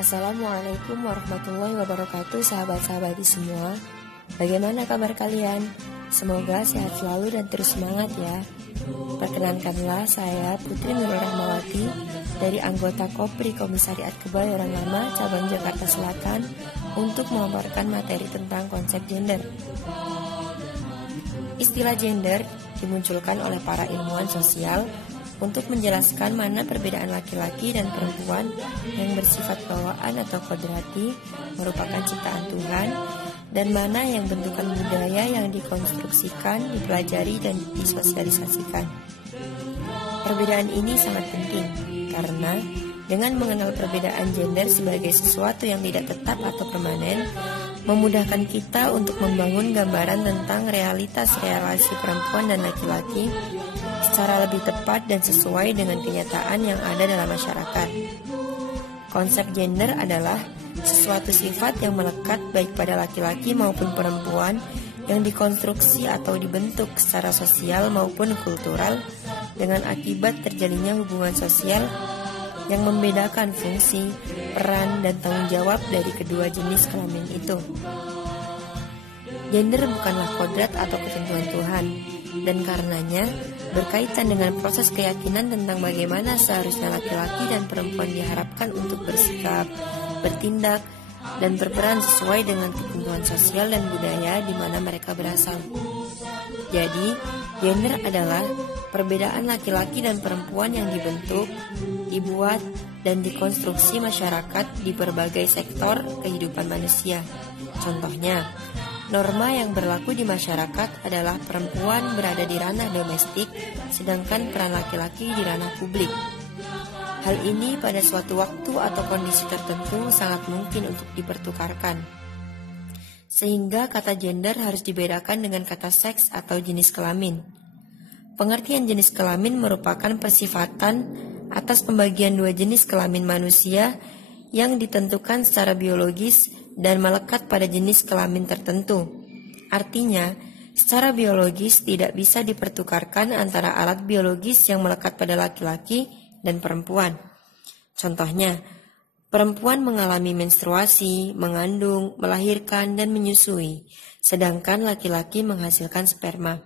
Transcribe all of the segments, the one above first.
Assalamualaikum warahmatullahi wabarakatuh, sahabat-sahabat semua. Bagaimana kabar kalian? Semoga sehat selalu dan terus semangat ya. Perkenankanlah, saya Putri Nurul Rahmawati dari anggota Kopri Komisariat Kebayoran Lama Cabang Jakarta Selatan untuk memaparkan materi tentang konsep gender. Istilah gender dimunculkan oleh para ilmuwan sosial untuk menjelaskan mana perbedaan laki-laki dan perempuan yang bersifat bawaan atau kodrati merupakan ciptaan Tuhan, dan mana yang bentukan budaya yang dikonstruksikan, dipelajari, dan disosialisasikan. Perbedaan ini sangat penting karena dengan mengenal perbedaan gender sebagai sesuatu yang tidak tetap atau permanen, memudahkan kita untuk membangun gambaran tentang realitas relasi perempuan dan laki-laki secara lebih tepat dan sesuai dengan kenyataan yang ada dalam masyarakat. Konsep gender adalah sesuatu sifat yang melekat baik pada laki-laki maupun perempuan yang dikonstruksi atau dibentuk secara sosial maupun kultural dengan akibat terjalinnya hubungan sosial yang membedakan fungsi, peran, dan tanggung jawab dari kedua jenis kelamin itu. Gender bukanlah kodrat atau ketentuan Tuhan, dan karenanya berkaitan dengan proses keyakinan tentang bagaimana seharusnya laki-laki dan perempuan diharapkan untuk bersikap, bertindak, dan berperan sesuai dengan ketentuan sosial dan budaya di mana mereka berasal. Jadi, gender adalah perbedaan laki-laki dan perempuan yang dibentuk, dibuat, dan dikonstruksi masyarakat di berbagai sektor kehidupan manusia. Contohnya, norma yang berlaku di masyarakat adalah perempuan berada di ranah domestik, sedangkan peran laki-laki di ranah publik. Hal ini pada suatu waktu atau kondisi tertentu sangat mungkin untuk dipertukarkan. Sehingga kata gender harus dibedakan dengan kata seks atau jenis kelamin. Pengertian jenis kelamin merupakan persifatan atas pembagian dua jenis kelamin manusia yang ditentukan secara biologis dan melekat pada jenis kelamin tertentu. Artinya, secara biologis tidak bisa dipertukarkan antara alat biologis yang melekat pada laki-laki dan perempuan. Contohnya, perempuan mengalami menstruasi, mengandung, melahirkan, dan menyusui, sedangkan laki-laki menghasilkan sperma.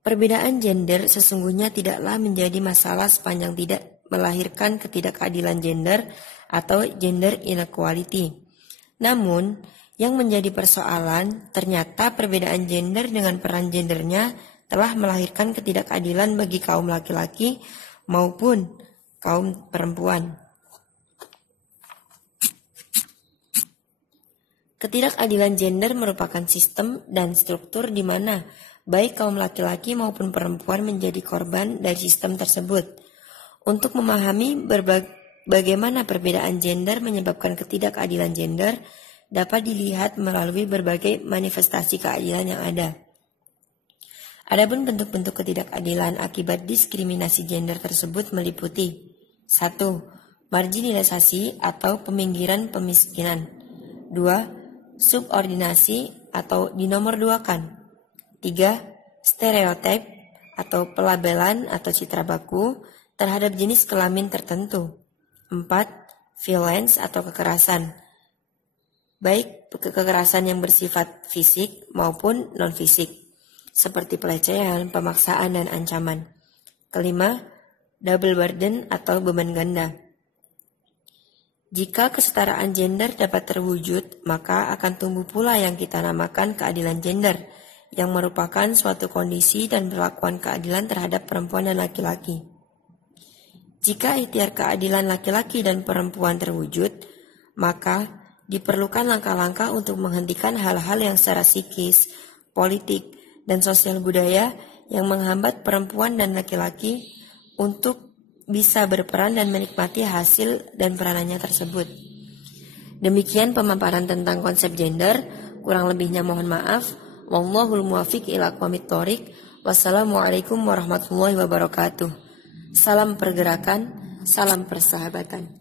Perbedaan gender sesungguhnya tidaklah menjadi masalah sepanjang tidak melahirkan ketidakadilan gender atau gender inequality. Namun, yang menjadi persoalan ternyata perbedaan gender dengan peran gendernya telah melahirkan ketidakadilan bagi kaum laki-laki maupun kaum perempuan. Ketidakadilan gender merupakan sistem dan struktur di mana baik kaum laki-laki maupun perempuan menjadi korban dari sistem tersebut. Untuk memahami bagaimana perbedaan gender menyebabkan ketidakadilan gender dapat dilihat melalui berbagai manifestasi keadilan yang ada. Adapun bentuk-bentuk ketidakadilan akibat diskriminasi gender tersebut meliputi 1. Marginalisasi atau peminggiran pemiskinan. 2. Subordinasi atau dinomorduakan. 3. Stereotip atau pelabelan atau citra baku terhadap jenis kelamin tertentu. 4. Violence atau kekerasan, baik kekerasan yang bersifat fisik maupun non-fisik, seperti pelecehan, pemaksaan, dan ancaman. 5. Double burden atau beban ganda. Jika kesetaraan gender dapat terwujud, maka akan tumbuh pula yang kita namakan keadilan gender, yang merupakan suatu kondisi dan perlakuan keadilan terhadap perempuan dan laki-laki. Jika ikhtiar keadilan laki-laki dan perempuan terwujud, maka diperlukan langkah-langkah untuk menghentikan hal-hal yang secara psikis, politik, dan sosial budaya yang menghambat perempuan dan laki-laki untuk bisa berperan dan menikmati hasil dan peranannya tersebut. Demikian pemaparan tentang konsep gender, kurang lebihnya mohon maaf. Wallahul muwaffiq ila aqwamit thoriq. Wassalamualaikum warahmatullahi wabarakatuh. Salam pergerakan, salam persahabatan.